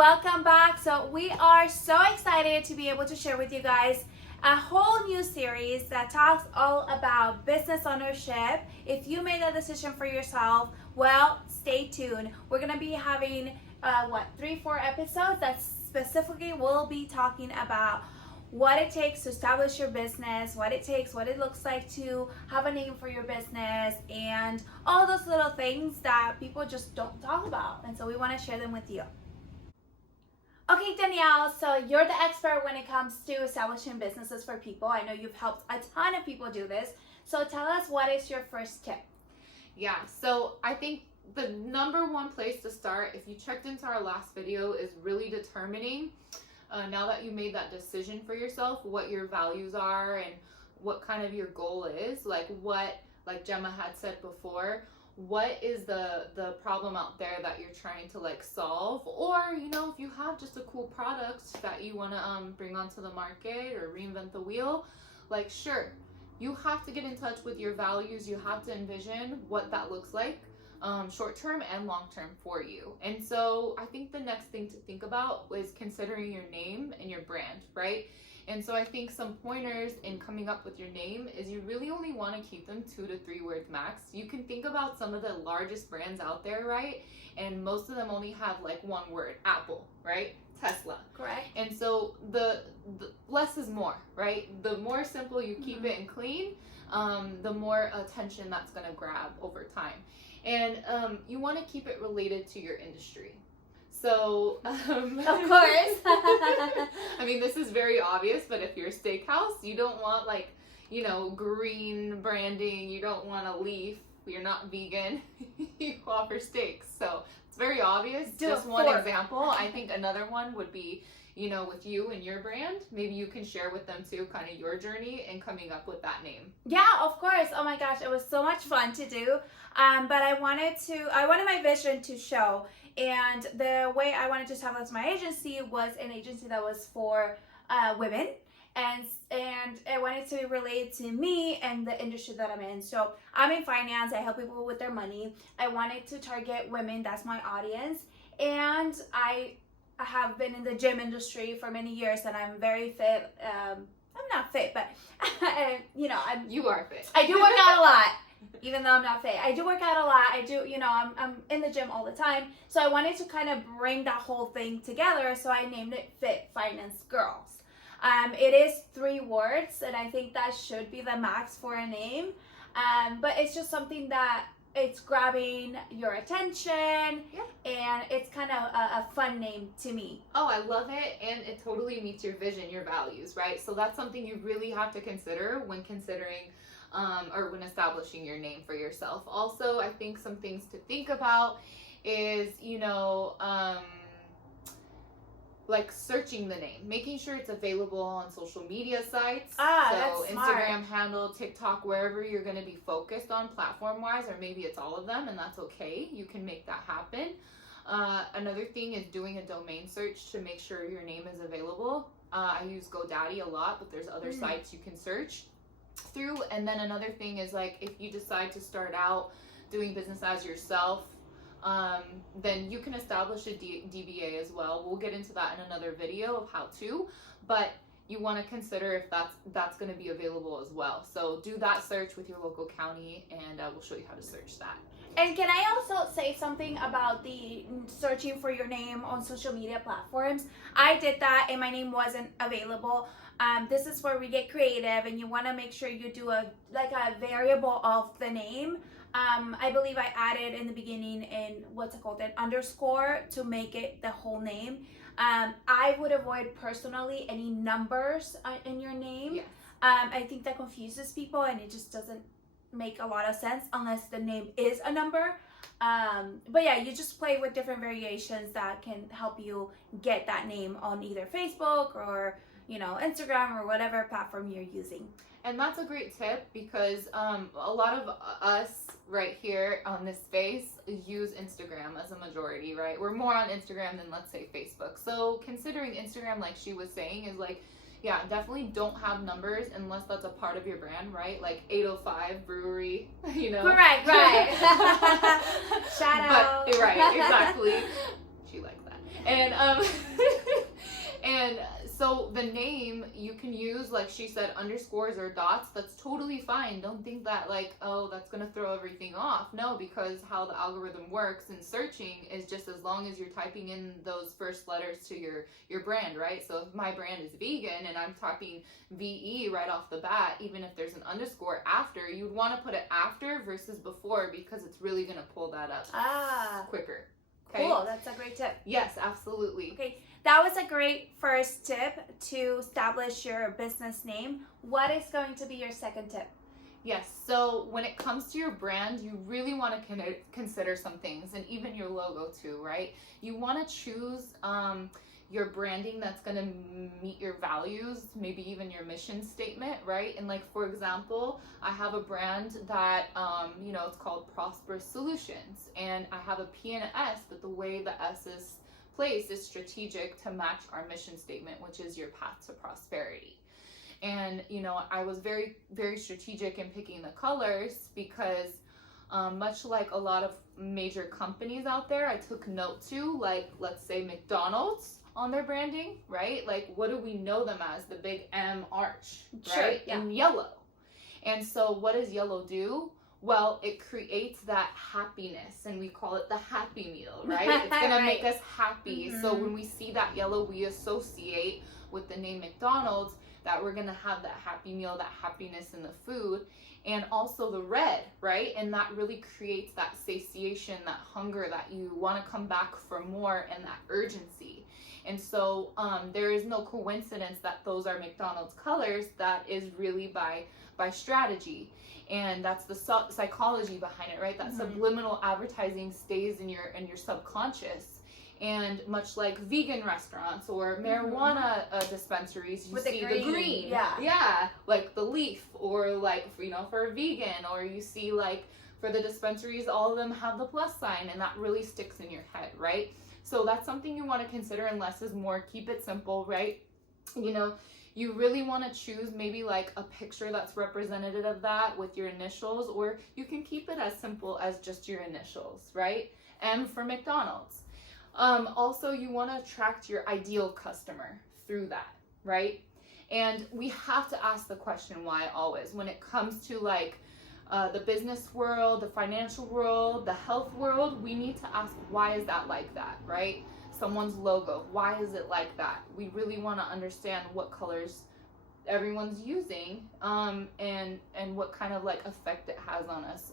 welcome back. So we are so excited to be able to share with you guys a whole new series that talks all about business ownership. If you made that decision for yourself, well, stay tuned. We're gonna be having 3-4 episodes that specifically will be talking about what it takes to establish your business, what it looks like to have a name for your business, and all those little things that people just don't talk about. And so we want to share them with you. Okay, Danielle, so you're the expert when it comes to establishing businesses for people. I know you've helped a ton of people do this. So tell us, what is your first tip? Yeah, so I think the number one place to start, if you checked into our last video, is really determining, now that you made that decision for yourself, what your values are and what kind of your goal is. Like Gemma had said before, what is the problem out there that you're trying to solve? Or, if you have just a cool product that you want to bring onto the market or reinvent the wheel, sure, you have to get in touch with your values. You have to envision what that looks like, short term and long term for you. And so I think the next thing to think about is considering your name and your brand, right? And so I think some pointers in coming up with your name is you really only want to keep them 2 to 3 words max. You can think about some of the largest brands out there, right? And most of them only have one word: Apple, right? Tesla. Correct. And so the less is more, right? The more simple you keep it and clean, the more attention that's going to grab over time. And you want to keep it related to your industry. So, of course. I mean, this is very obvious, but if you're a steakhouse, you don't want green branding. You don't want a leaf. You're not vegan. You offer steaks. So it's very obvious. Just one example. I think another one would be, with you and your brand, maybe you can share with them too, kind of your journey in coming up with that name. Yeah, of course. Oh my gosh, it was so much fun to do. But I wanted my vision to show, and the way I wanted to establish my agency was an agency that was for women, and I wanted to relate to me and the industry that I'm in. So I'm in finance. I help people with their money. I wanted to target women. That's my audience. And I have been in the gym industry for many years, and I'm very fit. I'm not fit, but You are fit. I do work out a lot. Even though I'm not fit, I do work out a lot. I do, I'm in the gym all the time. So I wanted to kind of bring that whole thing together. So I named it Fit Finance Girls. It is 3 words, and I think that should be the max for a name. But it's just something that it's grabbing your attention, and it's kind of a fun name to me. Oh, I love it, and it totally meets your vision, your values, right? So that's something you really have to consider when considering or when establishing your name for yourself. Also, I think some things to think about is, searching the name, making sure it's available on social media sites. So that's Instagram smart. handle, TikTok, wherever you're going to be focused on platform-wise, or maybe it's all of them, and that's okay. You can make that happen. Another thing is doing a domain search to make sure your name is available. I use GoDaddy a lot, but there's other sites you can search through. And then another thing is if you decide to start out doing business as yourself, then you can establish a DBA as well. We'll get into that in another video of how to, but you want to consider if that's going to be available as well. So do that search with your local county, and we'll show you how to search that. And can I also say something about the searching for your name on social media platforms? I did that and my name wasn't available. This is where we get creative, and you want to make sure you do a variable of the name. I believe I added in the beginning an underscore to make it the whole name. I would avoid personally any numbers in your name. Yes. I think that confuses people, and it just doesn't make a lot of sense unless the name is a number. But yeah, you just play with different variations that can help you get that name on either Facebook or Instagram or whatever platform you're using. And that's a great tip, because a lot of us right here on this space use Instagram as a majority, right? We're more on Instagram than, let's say, Facebook. So considering Instagram, like she was saying, is yeah, definitely don't have numbers unless that's a part of your brand, right? 805 Brewery, Correct, right. Shout out. But, right, exactly. She likes that. And and so the name, you can use, like she said, underscores or dots. That's totally fine. Don't think that like, oh, that's gonna throw everything off. No, because how the algorithm works in searching is just as long as you're typing in those first letters to your brand, right? So if my brand is vegan and I'm typing VE right off the bat, even if there's an underscore after, you'd want to put it after versus before, because it's really gonna pull that up quicker. Okay? Cool. That's a great tip. Yes, absolutely. Okay, that was a great first tip to establish your business name. What is going to be your second tip? Yes, so when it comes to your brand, you really want to consider some things, and even your logo too, right? You want to choose your branding that's going to meet your values, maybe even your mission statement, right? And like, for example, I have a brand that, it's called Prosperous Solutions, and I have a P and an S, but the way the S is placed is strategic to match our mission statement, which is your path to prosperity. And, I was very, very strategic in picking the colors because much like a lot of major companies out there, I took note to, like, let's say McDonald's on their branding, right? Like, what do we know them as? The big M arch, Sure, right? yeah. In yellow. And so what does yellow do? Well, it creates that happiness, and we call it the happy meal, right? It's going to make us happy. So when we see that yellow, we associate with the name McDonald's that we're going to have that happy meal, that happiness in the food. And also the red, right? And that really creates that satiation, that hunger, that you want to come back for more, and that urgency. And so there is no coincidence that those are McDonald's colors. That is really by strategy. And that's the psychology behind it, right? That subliminal advertising stays in your subconscious. And much like vegan restaurants or marijuana dispensaries, you see the green. Yeah, like the leaf, or like, for a vegan, or you see like for the dispensaries, all of them have the plus sign, and that really sticks in your head, right? So that's something you want to consider, and less is more. Keep it simple, right? You really want to choose maybe like a picture that's representative of that with your initials, or you can keep it as simple as just your initials, right? M for McDonald's. Also, you want to attract your ideal customer through that, right? And we have to ask the question why always. When it comes to like the business world, the financial world, the health world, we need to ask, why is that like that, right? Someone's logo, why is it like that? We really want to understand what colors everyone's using, and what kind of like effect it has on us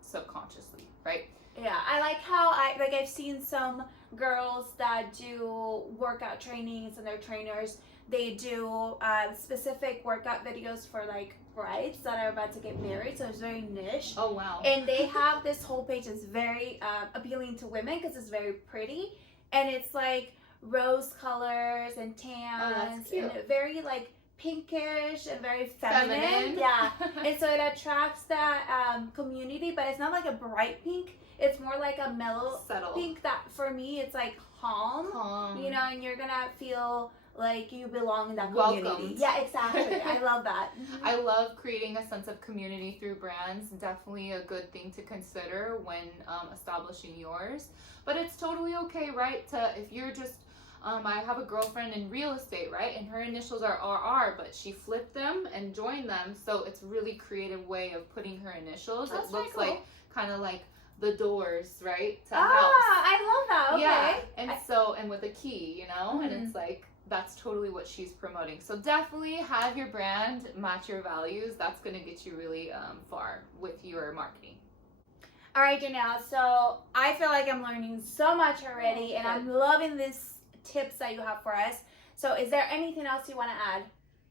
subconsciously, right? Yeah, I like how I've seen some girls that do workout trainings, and their trainers, they do specific workout videos for like brides that are about to get married, so it's very niche. Oh wow. And they have this whole page that's very appealing to women because it's very pretty, and it's like rose colors and tans, and very like pinkish and very feminine. Yeah. And so it attracts that community, but it's not like a bright pink. It's more like a mellow subtle pink that for me it's like calm. And you're gonna feel like you belong in that community. Welcomed. Yeah, exactly. I love that. I love creating a sense of community through brands. Definitely a good thing to consider when establishing yours. But it's totally okay, right? If you're just I have a girlfriend in real estate, right? And her initials are RR, but she flipped them and joined them. So it's really creative way of putting her initials. That's it looks cool. like kind of like the doors, right? To house. I love that. Okay. Yeah. And with a key, and it's like, that's totally what she's promoting. So definitely have your brand match your values. That's going to get you really far with your marketing. All right, Janelle. So I feel like I'm learning so much already, and I'm loving these tips that you have for us. So is there anything else you want to add?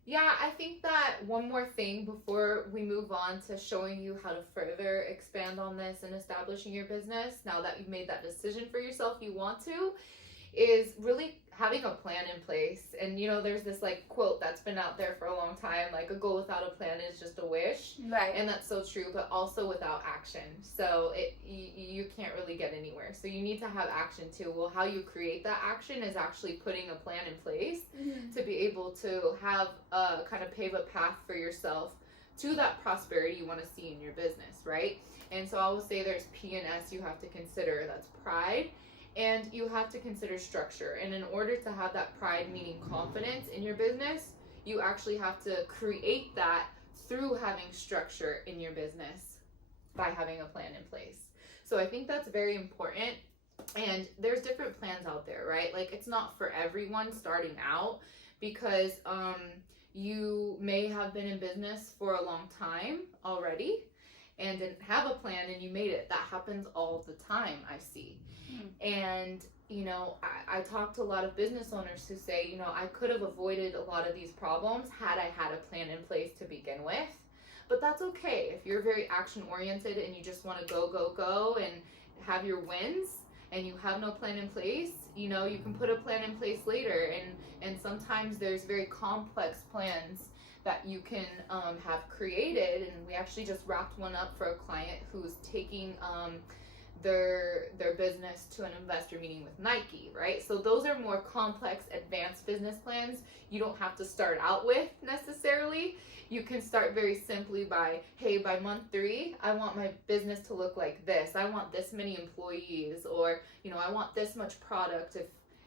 Yeah, I think that one more thing before we move on to showing you how to further expand on this and establishing your business, now that you've made that decision for yourself, you want to, is really having a plan in place. And there's this like quote that's been out there for a long time, like a goal without a plan is just a wish. Right. And that's so true, but also without action. So you can't really get anywhere. So you need to have action too. Well, how you create that action is actually putting a plan in place to be able to have kind of pave a path for yourself to that prosperity you want to see in your business, right? And so I will say there's P and S you have to consider. That's pride And you have to consider structure. And in order to have that pride, meaning confidence in your business, you actually have to create that through having structure in your business by having a plan in place. So I think that's very important. And there's different plans out there, right? Like, it's not for everyone starting out, because you may have been in business for a long time already and didn't have a plan and you made it. That happens all the time, I see. And, you know, I talk to a lot of business owners who say, you know, I could have avoided a lot of these problems had I had a plan in place to begin with. But that's okay. If you're very action oriented and you just want to go and have your wins and you have no plan in place, you know, you can put a plan in place later. And sometimes there's very complex plans that you can have created. And we actually just wrapped one up for a client who's taking their business to an investor meeting with Nike, right? So those are more complex, advanced business plans you don't have to start out with necessarily. You can start very simply by, hey, by month 3, I want my business to look like this. I want this many employees, or, you know, I want this much product.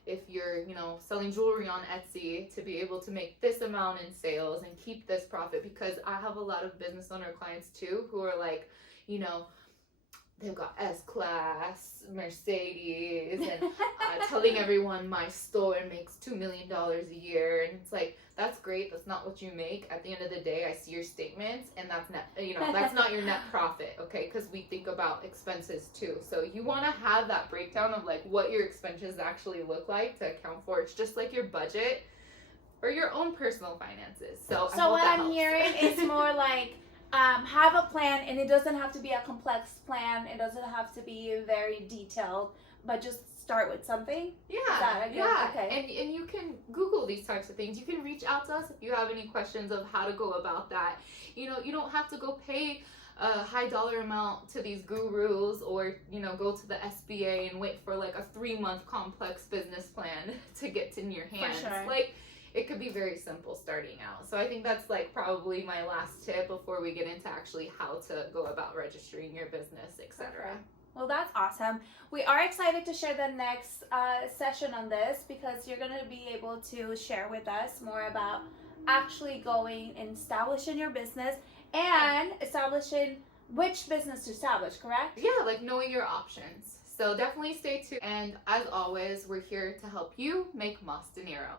If you're, you know, selling jewelry on Etsy, to be able to make this amount in sales and keep this profit. Because I have a lot of business owner clients too who are like, you know, they've got S-Class, Mercedes, and telling everyone my store makes $2 million a year. And it's like, that's great. That's not what you make. At the end of the day, I see your statements, and that's net, you know, that's not your net profit, okay? Because we think about expenses too. So you want to have that breakdown of like what your expenses actually look like to account for. It's just like your budget or your own personal finances. So what I'm hearing is more like, have a plan, and it doesn't have to be a complex plan. It doesn't have to be very detailed, but just start with something. Yeah. Okay. And you can Google these types of things. You can reach out to us if you have any questions of how to go about that. You know, you don't have to go pay a high dollar amount to these gurus, or, you know, go to the SBA and wait for like a 3-month complex business plan to get in your hands. For sure. Like, it could be very simple starting out. So I think that's like probably my last tip before we get into actually how to go about registering your business, etc. Okay. Well, that's awesome. We are excited to share the next session on this, because you're going to be able to share with us more about actually going and establishing your business and establishing which business to establish, correct? Yeah, like knowing your options. So definitely stay tuned. And as always, we're here to help you make más dinero.